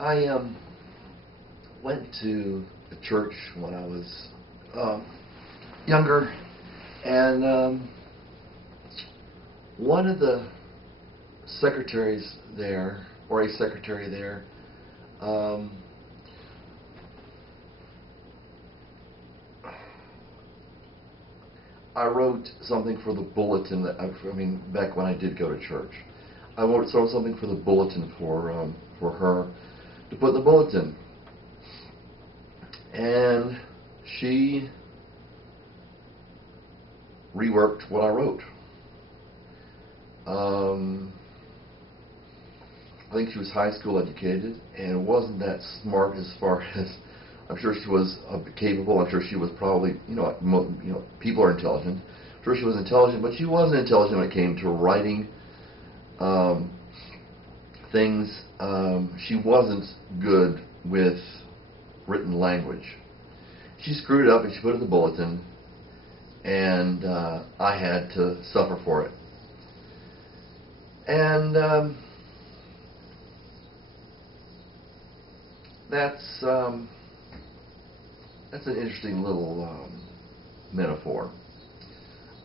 I went to the church when I was younger, and one of the secretaries there, or a secretary there, I wrote something for the bulletin that back when I did go to church. I wrote something for the bulletin for her to put in the bulletin, and she reworked what I wrote. I think she was high school educated and wasn't that smart as far as I'm sure she was capable. I'm sure she was probably, people are intelligent. I'm sure she was intelligent, but she wasn't intelligent when it came to writing things. She wasn't good with written language. She screwed it up and she put it in the bulletin, and I had to suffer for it. And that's an interesting little metaphor.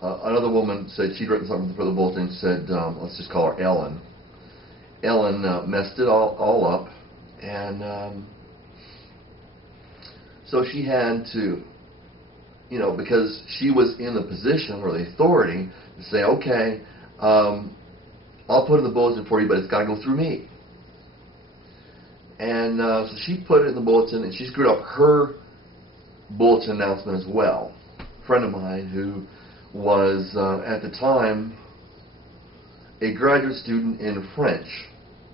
Another woman said she'd written something for the bulletin, said, let's just call her Ellen. Ellen messed it all up, and so she had to, because she was in the position or the authority to say, okay, I'll put in the bulletin for you, but it's got to go through me. And so she put it in the bulletin, and she screwed up her bulletin announcement as well. A friend of mine who was, at the time, a graduate student in French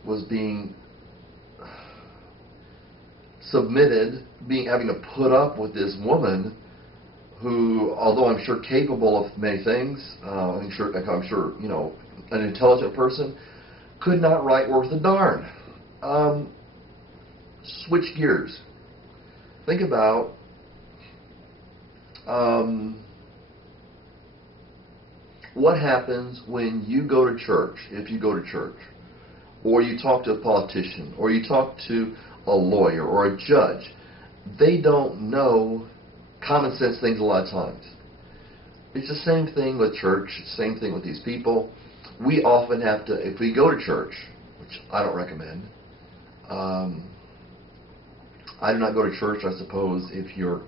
was being submitted, having to put up with this woman who, although I'm sure capable of many things, I'm sure, an intelligent person, could not write worth a darn. Switch gears. Think about what happens when you go to church, if you go to church, or you talk to a politician, or you talk to a lawyer or a judge. They don't know common sense things a lot of times. It's the same thing with church, same thing with these people. We often have to, if we go to church, which I don't recommend, I do not go to church, I suppose, if you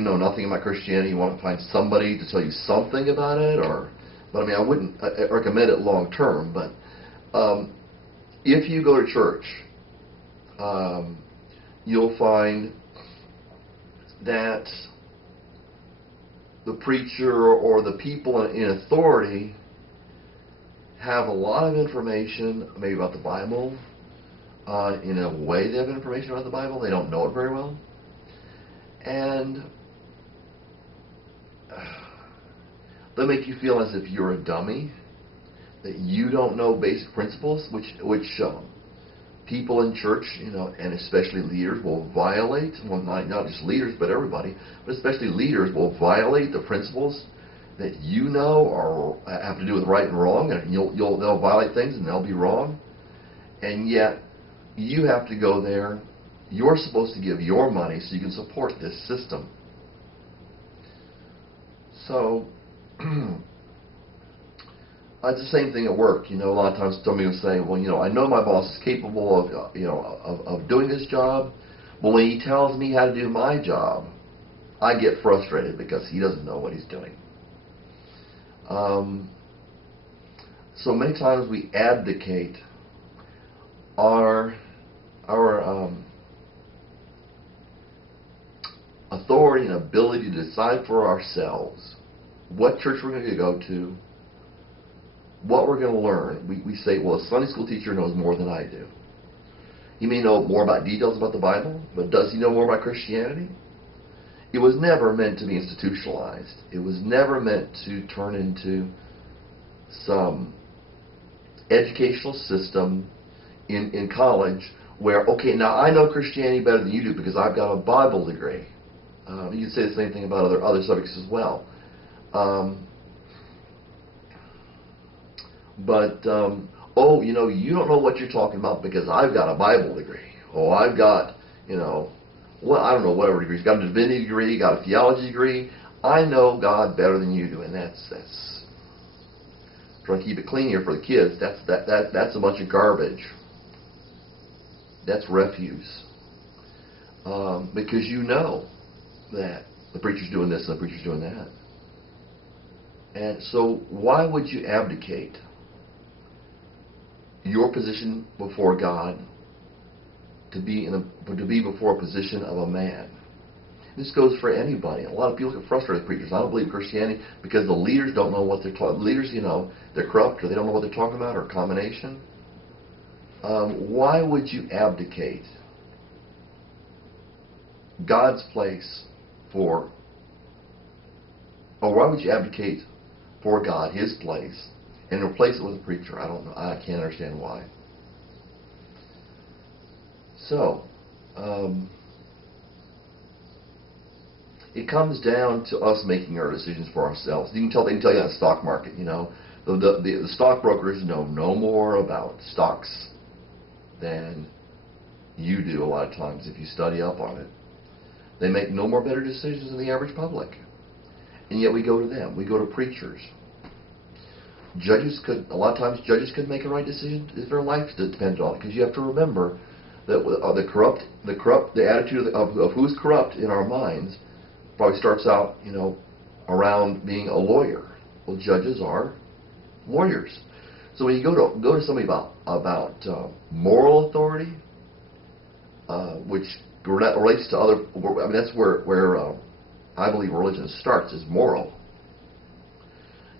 know nothing about Christianity, you want to find somebody to tell you something about it, but I wouldn't recommend it long term, but if you go to church, you'll find that the preacher or the people in authority have a lot of information, maybe about the Bible. In a way they have information about the Bible. They don't know it very well. And they'll make you feel as if you're a dummy, that you don't know basic principles, which people in church, and especially leaders will violate. Well, not just leaders, but everybody, but especially leaders will violate the principles that you know or have to do with right and wrong, and they'll violate things and they'll be wrong, and yet you have to go there. You're supposed to give your money so you can support this system. So it's the same thing at work. A lot of times somebody will say, well, I know my boss is capable of doing this job, but when he tells me how to do my job, I get frustrated because he doesn't know what he's doing. So many times we abdicate our authority and ability to decide for ourselves what church we're going to go to, what we're going to learn. We say, well, a Sunday school teacher knows more than I do. He may know more about details about the Bible, but does he know more about Christianity? It was never meant to be institutionalized. It was never meant to turn into some educational system in college where, okay, now I know Christianity better than you do because I've got a Bible degree. You can say the same thing about other subjects as well. You don't know what you're talking about because I've got a Bible degree. Oh, I've got, well, I don't know, whatever degree. Got a divinity degree, got a theology degree. I know God better than you do, and that's trying to keep it clean here for the kids. That's a bunch of garbage. That's refuse. Because you know that the preacher's doing this and the preacher's doing that. And so why would you abdicate your position before God to be before a position of a man? This goes for anybody. A lot of people get frustrated with preachers. I don't believe in Christianity because the leaders don't know what they're talking. Leaders, they're corrupt or they don't know what they're talking about, or a combination. Why would you abdicate God's place or why would you abdicate for God His place and replace it with a preacher? I don't know. I can't understand why. So, it comes down to us making our decisions for ourselves. They can tell you on the stock market, the stockbrokers know no more about stocks than you do a lot of times if you study up on it. They make no more better decisions than the average public. And yet we go to them. We go to preachers. A lot of times judges could make a right decision if their life depended on it, because you have to remember that the attitude of who's corrupt in our minds probably starts out, around being a lawyer. Well, judges are lawyers. So when you go to somebody about moral authority, which relates to other, that's where I believe religion starts, is moral.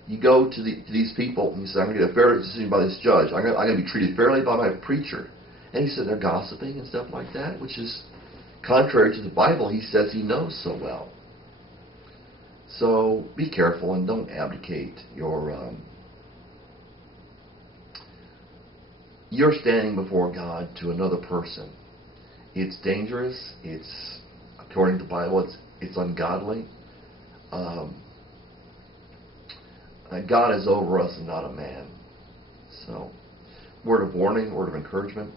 You go to these people and you say, I'm going to get a fair decision by this judge. I'm going to be treated fairly by my preacher. And he said they're gossiping and stuff like that, which is contrary to the Bible he says he knows so well. So be careful and don't abdicate your standing before God to another person. It's dangerous. It's, according to the Bible, it's ungodly. God is over us and not a man. So, word of warning, word of encouragement.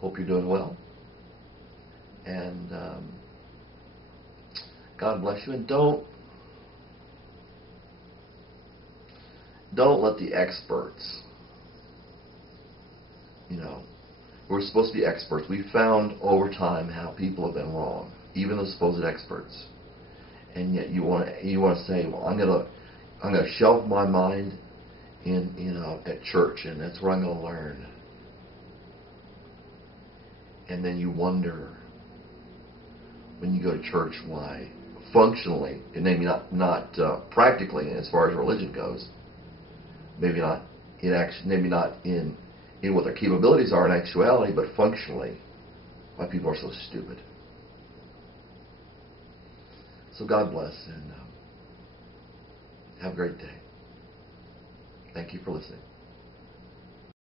Hope you're doing well. And God bless you. And don't let the experts, we're supposed to be experts. We found over time how people have been wrong, even the supposed experts. And yet you want to say, well, I'm going to shelve my mind at church, and that's where I'm going to learn. And then you wonder when you go to church why functionally, and maybe not practically as far as religion goes, maybe not in what their capabilities are in actuality, but functionally, why people are so stupid. So God bless, and have a great day. Thank you for listening.